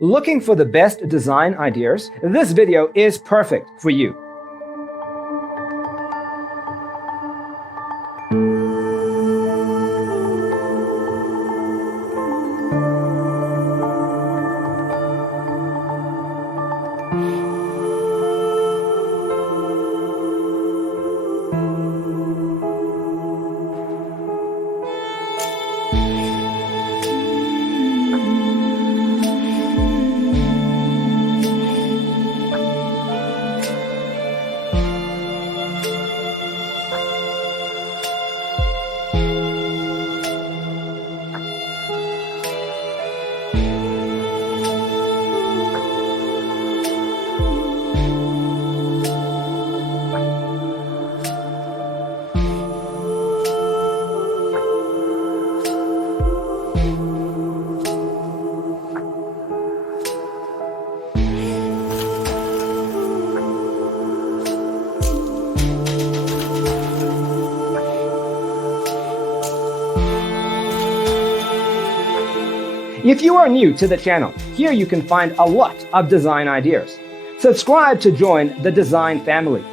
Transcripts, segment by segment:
Looking for the best design ideas? This video is perfect for you. If you are new to the channel, here you can find a lot of design ideas. Subscribe to join the design family.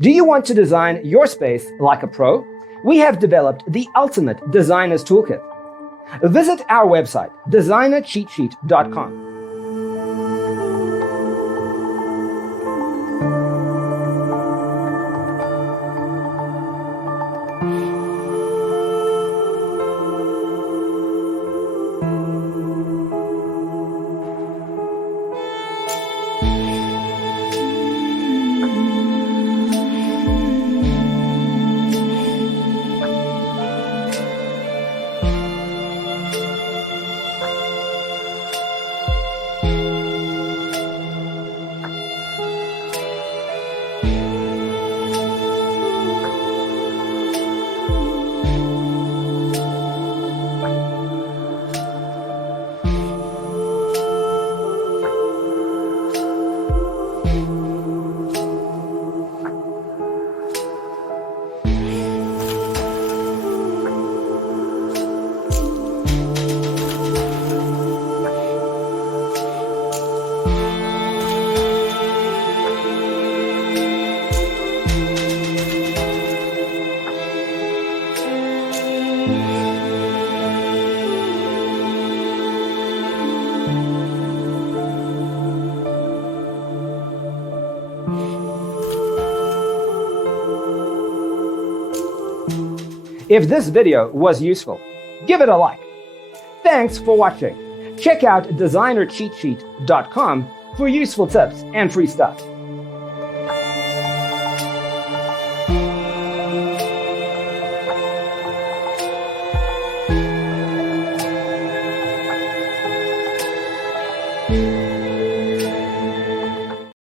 Do you want to design your space like a pro? We have developed the ultimate designer's toolkit. Visit our website, designercheatsheet.com. If this video was useful, give it a like. Thanks for watching. Check out designercheatsheet.com for useful tips and free stuff.